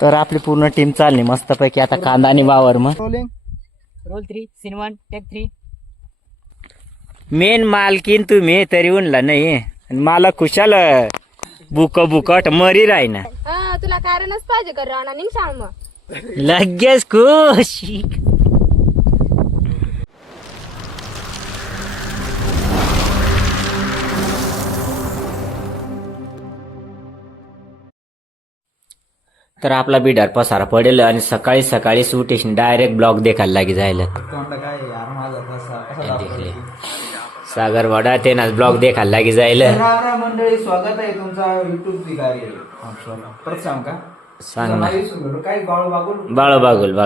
तर आपली पूर्ण टीम चालली मस्तपैकी आता कांदा आणि वावर मग rolling roll 3 scene 1 take 3. Main मालकीन तुम्ही तरी उनला नाही आणि मला खुशाल बुकट मरी राहीना तुला कारणच पाहिजे का राणा निघ सांग मग. लगेच खुशी. तर आपला बिडार पसारा पडेल आणि सकाळी सकाळी सुटेशन डायरेक्ट ब्लॉग देखायला लागी जायला सागरवाडा ते ना ब्लॉग देखायला लागी जायला. मंडळी स्वागत आहे तुमचा युट्यूब कार्य परत सांग का सांग ना. काय बाळो बागुल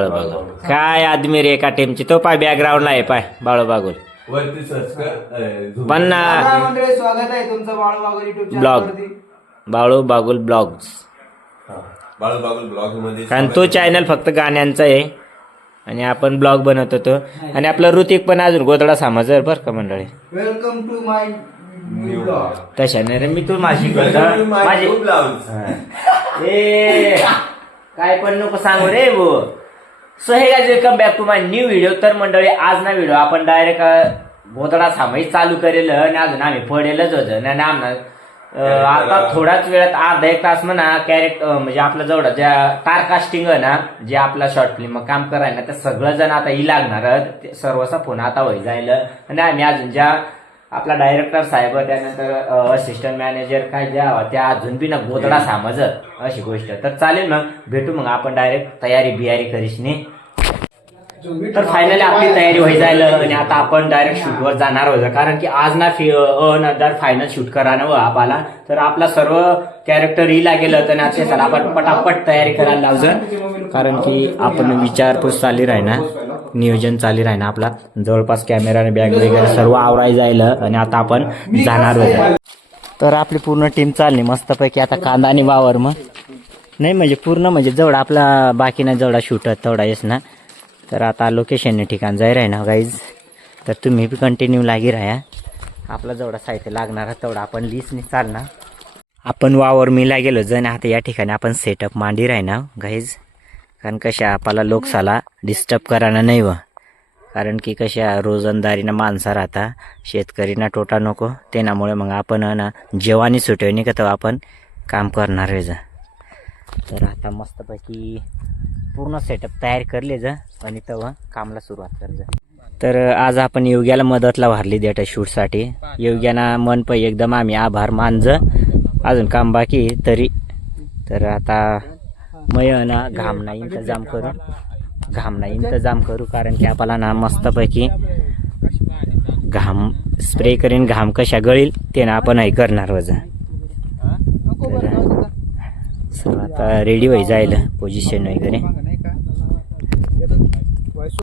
काय आदमी रे एका टीमची तो पाय बॅकग्राऊंडला आहे पाय बाळो बागुल वरती सर्च कर पण मंडळी स्वागत आहे तुमचं Balubagul YouTube blog Balu Bagul blogs. Balubagul blog मध्ये कारण तो चॅनल फक्त गाण्यांचा आहे आणि आपण ब्लॉग बनवत होतो आणि आपला ऋतिक पण अजून गोदडा सामाजर बर का मंडळी. Welcome to my new blog. तशा नाही रे मी तू माझी माझी ए काय पण नको सांगू रे वो. So hey guys welcome back to my new video. तर मंडळी आज ना व्हिडिओ आपण डायरेक्ट गोदडा सामाई चालू करेल आणि अजून आम्ही पडेलच होतं आणि आम्हाला आता थोड्याच वेळात अर्धा एक तास म्हणा कॅरेक्टर म्हणजे आपलं जवळ ज्या टारकास्टिंग आहे ना जे आपला शॉर्ट फिल्म काम करायला ते सगळं जण आता ही लागणार सर्वचा फोन आता होई जायला आणि आम्ही अजून ज्या आपला डायरेक्टर साहेब त्यानंतर असिस्टंट मॅनेजर काय ज्या त्या अजून बी ना गोदडा सामजत अशी गोष्ट. तर चालेल मग भेटू मग आपण डायरेक्ट तयारी बियारी करीश नाही. तर फायनली आपली तयारी होई जायला आणि आता आपण डायरेक्ट शूटवर जाणार होतो कारण की आज ना नंतर फायनल शूट करायला व आपल्याला तर आपला सर्व कॅरेक्टर ही लागेल तर त्याच्यासाठी आपण पटापट तयारी करायला लावजो कारण की आपण विचारपूस चालली राहीना नियोजन चालू राहीना आपला जवळपास कॅमेरा आणि बॅग वगैरे सर्व आवराय जायला आणि आता आपण जाणार होतो. तर आपली पूर्ण टीम चालली मस्तपैकी आता कांदा आणि वावर मग नाही म्हणजे पूर्ण म्हणजे जेवढा आपला बाकी नाही जेवढा शूट तेवढा येस ना. तर आता लोकेशन ठिकाण जाय राही ना गाईज. तर तुम्ही बी कंटिन्यू लागी राहा. आपला जेवढा साहित्य लागणार तेवढा आपण लिस्टने चालणार. आपण वावर मिला गेलो जण आता या ठिकाणी आपण सेटअप मांडी राही ना गाईज कारण कशा आपल्याला लोकसाला डिस्टर्ब करायला नाही व कारण की कशा रोजंदारीनं माणसा राहता शेतकरीना तोटा नको त्यामुळे मग आपण ना जेवानी सुटवणी का तेव्हा आपण काम करणार आहे जा. तर आता मस्तपैकी पूर्ण सेटअप तयार करले जा आणि तेव्हा कामला सुरुवात कर जा. तर आज आपण योग्याला मदतला वारली देता शूटसाठी. योग्याना मन पण एकदम आम्ही आभार मानज अजून काम बाकी तरी. तर आता मय ना घामना इंतजाम करू कारण की आपल्याला ना मस्तपैकी घाम स्प्रे करीन घाम कशा गळील ते ना आपण हे करणार वजा. तर आता रेडी व्हाय जायला पोझिशन वगैरे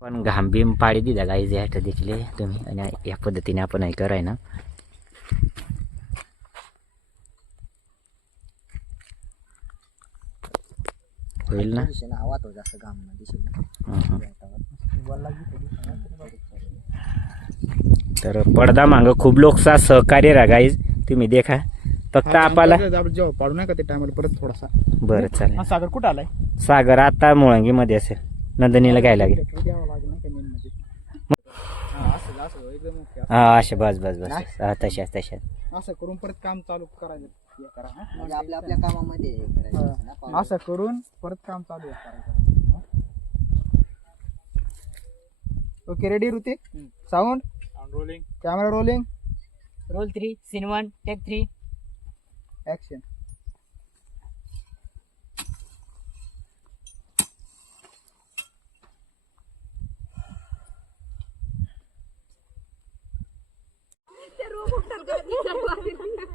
पण घाम बिम पाडी दिला गाईज ह्यात देखील तुम्ही आणि या पद्धतीने आपण हे कराय ना. होईल ना. तर पडदा मांग खूप लोकचा सहकार्य राहा गाईज तुम्ही देखा फक्त आपल्याला जेव्हा पाडू नका त्या टायमाला परत थोडासा. बरं चालेल. सागर कुठं आलाय सागर आता मुळंगी मध्ये असेल नंदनीला काय लागेल. हा असे बस तशाच असं करून परत काम चालू करायचं म्हणजे आपल्या कामामध्ये असं करून परत काम चालू करायचं. Okay ready Hrithik sound rolling camera rolling roll 3 scene 1 take 3. Action.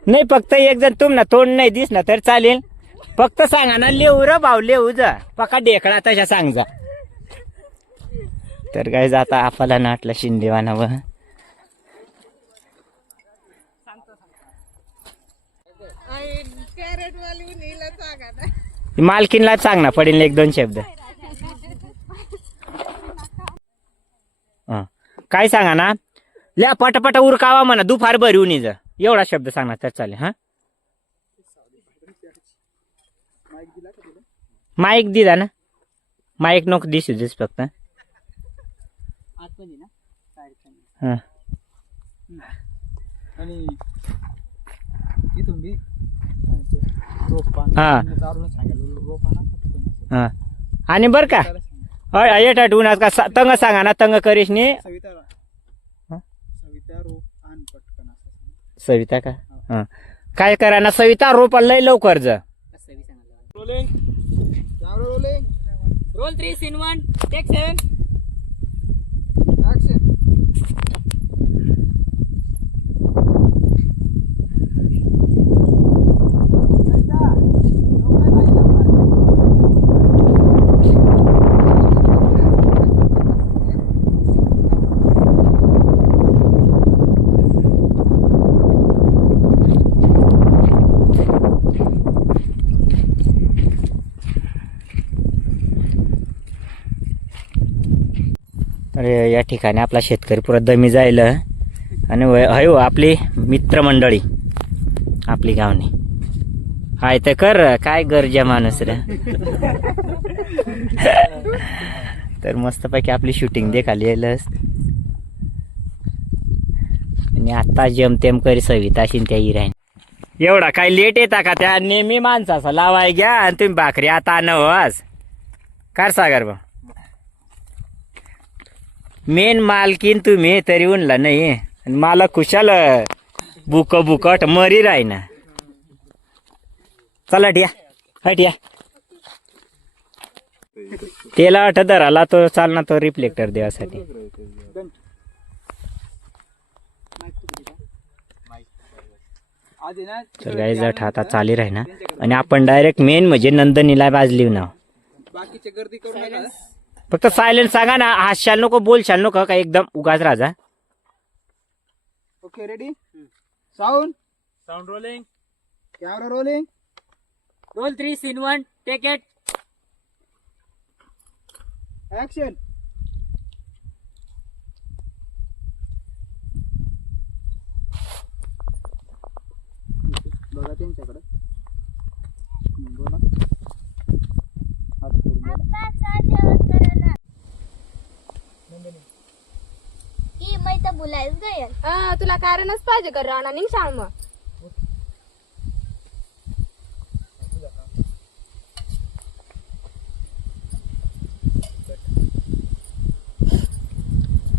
नाही फक्त एक जण तुम ना तोंड नाही दिसना तर चालेल फक्त सांगा ना लेऊ र भाऊ लेऊ जा पका ढेकळा तशा सांग जा. तर काय जाता आपल्याला नाटला शिंदेवाना व मालकीनला सांग ना पडेल एक दोन शब्द. काय सांगा ना ल्या पटापटा उरकावा म्हणा दुपार भरवून जा एवढा शब्द सांगणार तर चालेल. हा माईक दिला ना माईक नको दिसू देस फक्त आतमध्ये ना साईडच्या हा आणि इथून बी रोप हा. सांगायला रोप हा आणि बर का येटा ठेवून का तंग सांगा ना तंग करीश नी सविता हा? सविता रोप आण पटकन असं सांग. सविता का हा काय करा ना सविता रोप लय लवकर जा rolling camera rolling roll 3 scene 1 take 7 action अरे या ठिकाणी आपला शेतकरी पुरा दमी जाईल आणि हय हो आपली मित्रमंडळी आपली गावनी हाय तर कर काय गरजा माणूस रे तर मस्तपैकी आपली शूटिंग देखाली येलस आणि आता जमतेम करी सविताशी त्या इरायन एवढा काय लेट येता का त्या नेहमी माणसाचा लावाय घ्या आणि तुम्ही भाकरी आता नवाज कार सागर बा मेन मालकीन तुम्ही तरी उनला नाही आणि मला खुशाल बुकट मरी राही ना चला ठिया हटिया तेला वाटत धराला तो चालना तो रिफ्लेक्टर देवासाठी तर काही जट आता चाली राही ना आणि आपण डायरेक्ट मेन म्हणजे नंदनीला बाजली ना बाकीचे गर्दी करू नका फक्त सायलेंट सांगा ना हातशाल नको बोलशाल नको का एकदम उगाच राजा okay ready sound rolling camera rolling roll 3 scene 1 take 8 action बघा त्यांच्याकडे बोला हात करून बोला. मैं तो बुलायच गयल तुला कारणच पाहिजे कर राणा निघ शाळ मग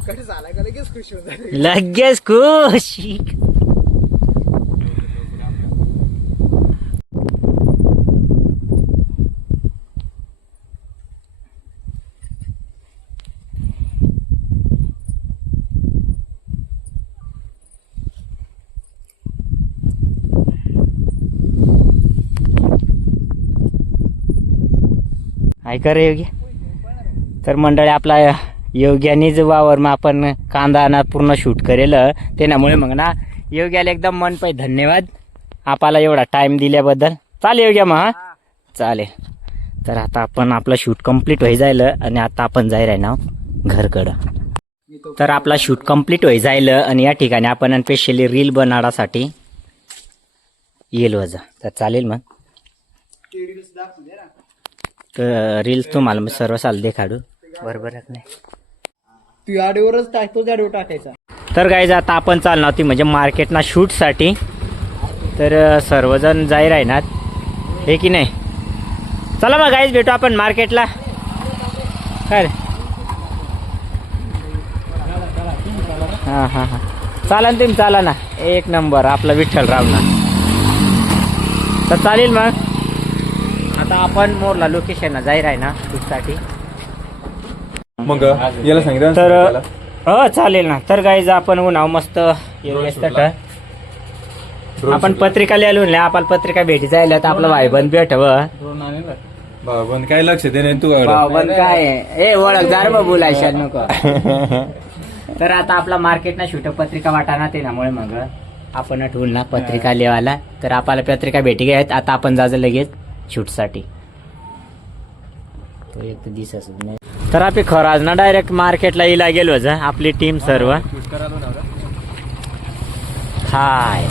कट झाला का लगेच खुश होऊन जाते. लगेच खुश ऐका रे योगी तर मंडळी आपला योग्यानीच वावर मग आपण कांदा ना पूर्ण शूट करेल त्यामुळे मग ना योग्याला एकदम मन पाहिजे धन्यवाद आपल्याला एवढा टाइम दिल्याबद्दल चालेल योग्या मग चालेल तर आता आपण आपलं शूट कंप्लीट होई जाईल आणि आता आपण जाईल आहे ना घरकडं तर आपला शूट कंप्लीट होई जाईल आणि या ठिकाणी आपण स्पेशली रील बनवण्यासाठी येईल वजा तर चालेल मग तर रील्स तुम्हाला मी सर्व साल देखाडू बरोबर नाही तू गाडीवरच टाकतो गाडीवर टाकायचा तर गाईज आता आपण चालणार होती म्हणजे मार्केटना शूटसाठी तर सर्वजण जाई राहणार हे की नाही चला मग गाईज भेटू आपण मार्केटला काय हां हां हां चाला ना तुम्ही चाला ना एक नंबर आपला विठ्ठल रावना तर चालेल मग आता आपण मोरला लोकेशनला जाई राही ना शूटसाठी मग याला सांगितलं तर हो चालेल ना तर गाईज आपण उन्हाव मस्त आपण पत्रिका लिहिलो आपण पत्रिका भेटी जायला तर आपला भाईबंद भेटव पण काय लक्ष दे नाही तू भाऊबंद काय ए ओळख जार मग बोलायच्या नको तर आता आपला मार्केटना शूट पत्रिका वाटाना त्यामुळे मग आपण ठेवून ना पत्रिका लिहायला तर आपल्याला पत्रिका भेटी घ्यायत आता आपण जायचं लगेच शूटसाठी तो एक तर दिसत नाही तर आपण खराज ना डायरेक्ट मार्केटला येला गेलो जा आपली टीम सर्व हाय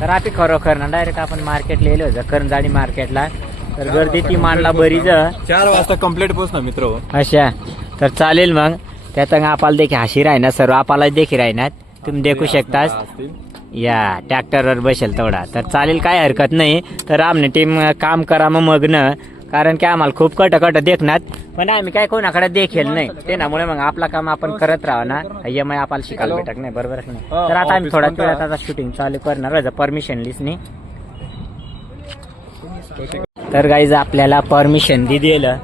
तर आपण खरोखर ना डायरेक्ट आपण मार्केटला येलो जा करंजाडी मार्केटला तर गर्दी ती मांडला बरीच 4 वाजता कम्प्लीट पोहोचणार मित्र हो. अशा तर चालेल मग त्यात आपल्याला देखील हाशी राहणार सर्व आपल्याला देखील राहणार तुम्ही देखू शकतास या ट्रॅक्टरवर बसेल तेवढा तर चालेल काय हरकत नाही तर आमने टीम काम करा मग न कारण की आम्हाला खूप कट देखणार पण आम्ही काय कोणाकडे देखील नाही त्यामुळे मग आपला काम आपण करत राहा ना EMI आपल्याला शिकायला भेटत नाही बरोबर नाही तर आता आम्ही थोड्या वेळात आता शूटिंग चालू करणार परमिशन लिस्टनी तर गाईज आपल्याला परमिशन दिलं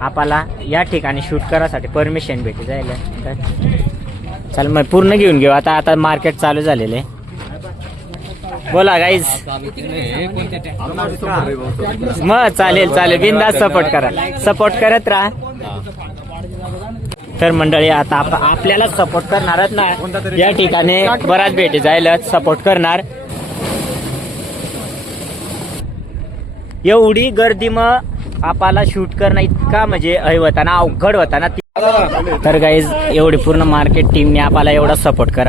आपल्याला या ठिकाणी शूट करायसाठी परमिशन भेटी जायला तर चल मग पूर्ण घेऊन घेऊ आता मार्केट चालू झालेलं आहे बोला गाईज मग चालेल बिनधास्त सपोर्ट करत राहा तर मंडळी आता आपल्याला सपोर्ट करणारच ना या ठिकाणी बराच भेटी जायला सपोर्ट करणार एवढी गर्दी मग आपल्याला शूट करणं इतका म्हणजे अवघड होता ना तर गाईज एवढी पूर्ण मार्केट टीमने आपल्याला एवढा सपोर्ट करा